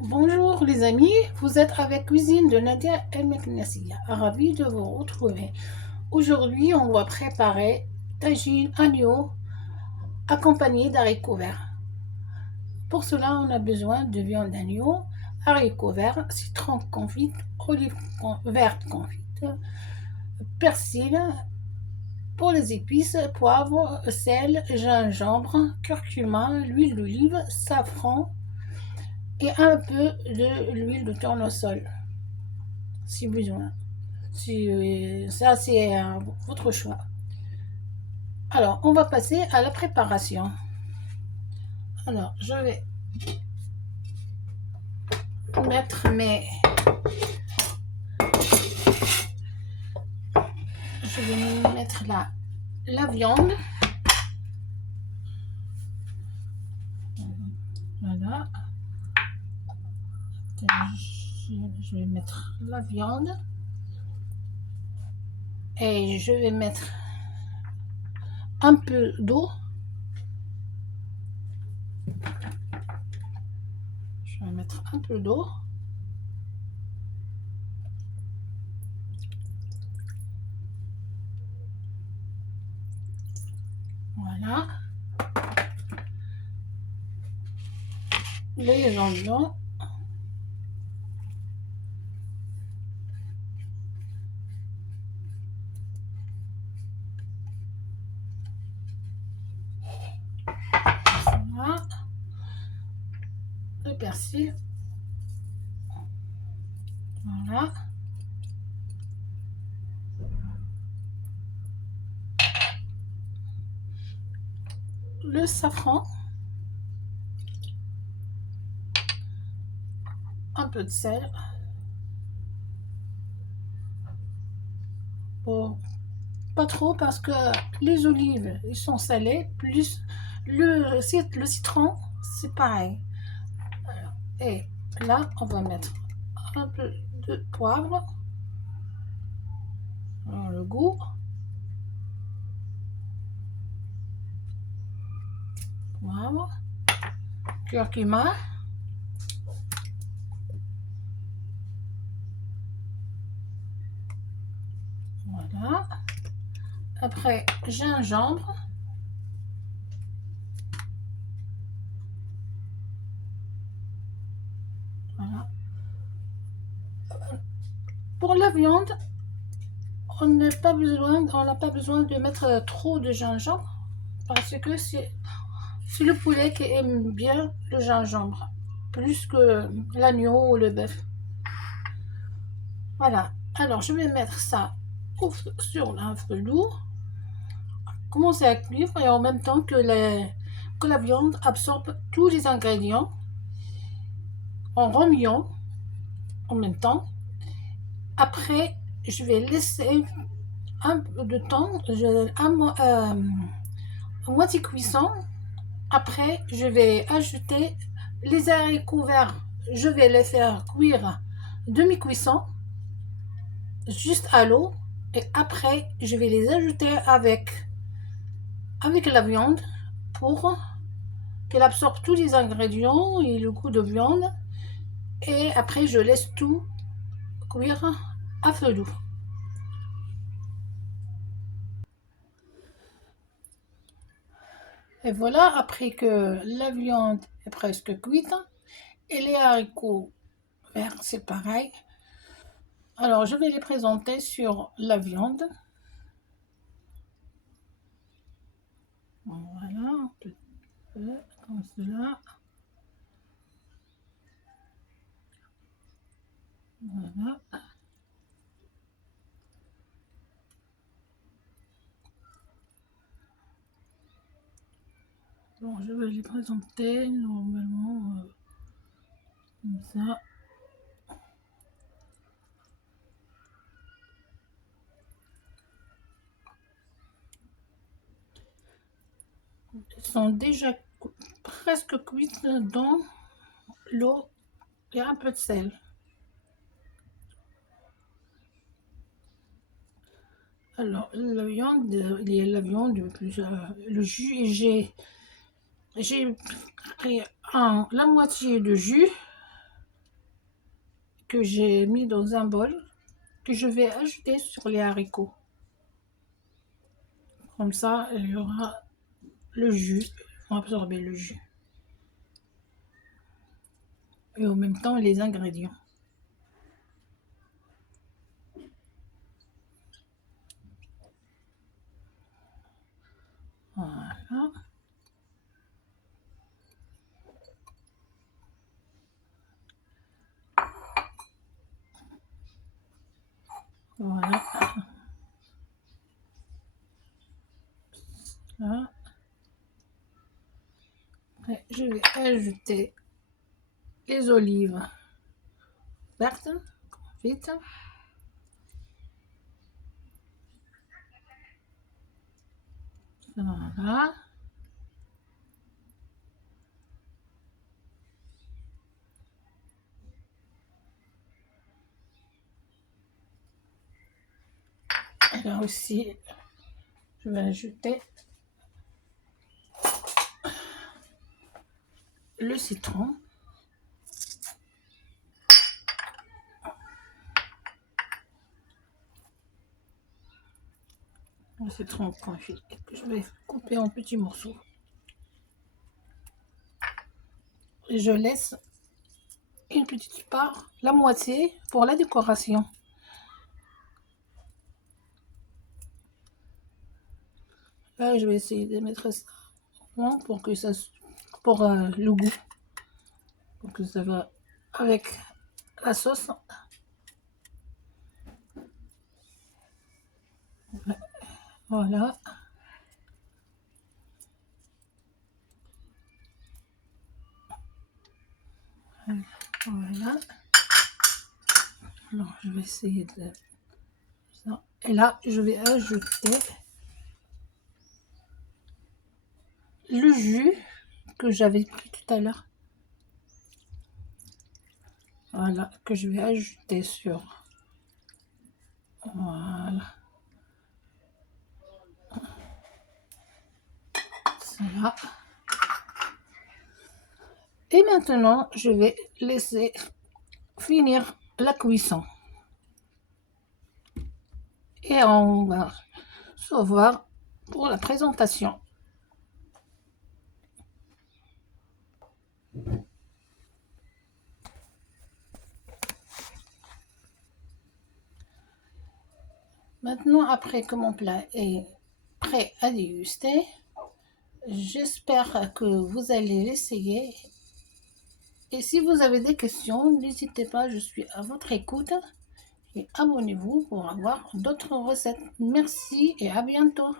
Bonjour les amis, vous êtes avec Cuisine de Nadia El Meknessia. Ravi de vous retrouver. Aujourd'hui, on va préparer tagine agneau accompagné d'haricots verts. Pour cela, on a besoin de viande d'agneau, haricots verts, citron confit, olive verte confite, persil. Pour les épices, poivre, sel, gingembre, curcuma, l'huile d'olive, safran et un peu de l'huile de tournesol si besoin. Ça, c'est votre choix. Alors, on va passer à la préparation. Alors, je vais mettre la viande. Voilà. Je vais mettre la viande. Et je vais mettre un peu d'eau. Je vais mettre un peu d'eau. Voilà. Les oignons. Voilà. Le persil. Voilà. Le safran. Un peu de sel. Bon, pas trop parce que les olives ils sont salées, plus le citron, c'est pareil. Et là, on va mettre un peu de poivre, dans le goût. Poivre, curcuma. Voilà. Après, gingembre. Voilà. Pour la viande, on n'a pas besoin de mettre trop de gingembre parce que c'est le poulet qui aime bien le gingembre plus que l'agneau ou le bœuf. Voilà. Alors, je vais mettre ça sur un feu lourd, commencer à cuire et en même temps que la viande absorbe tous les ingrédients en remuant en même temps. Après, je vais laisser un peu de temps, à moitié cuisson. Après, je vais ajouter les haricots verts. Je vais les faire cuire demi-cuisson, juste à l'eau. Et après, je vais les ajouter avec la viande pour qu'elle absorbe tous les ingrédients et le goût de viande. Et après, je laisse tout cuire à feu doux. Et voilà, après que la viande est presque cuite, et les haricots verts, c'est pareil. Alors, je vais les présenter sur la viande. Voilà, un peu comme cela. Voilà. Bon, je vais les présenter normalement comme ça. Ils sont déjà presque cuites dans l'eau et un peu de sel. Alors, la viande, il y a la viande, plus le jus, j'ai pris la moitié de jus que j'ai mis dans un bol que je vais ajouter sur les haricots. Comme ça, il y aura le jus, on va absorber le jus. Et en même temps, les ingrédients. Voilà. Voilà. Là. Après, je vais ajouter les olives vertes, vite. Voilà. Et là aussi, je vais ajouter le citron. Le citron confit que je vais couper en petits morceaux. Et je laisse une petite part, la moitié, pour la décoration. Là, je vais essayer de mettre ça pour que ça, pour le goût, pour que ça va avec la sauce. Voilà. Voilà. Alors, je vais essayer de ça. Et là, je vais ajouter le jus que j'avais pris tout à l'heure. Voilà, que je vais ajouter sur. Voilà. Cela. Et maintenant, je vais laisser finir la cuisson. Et on va se revoir pour la présentation. Maintenant, après que mon plat est prêt à déguster, j'espère que vous allez l'essayer. Et si vous avez des questions, n'hésitez pas, je suis à votre écoute. Et abonnez-vous pour avoir d'autres recettes. Merci et à bientôt.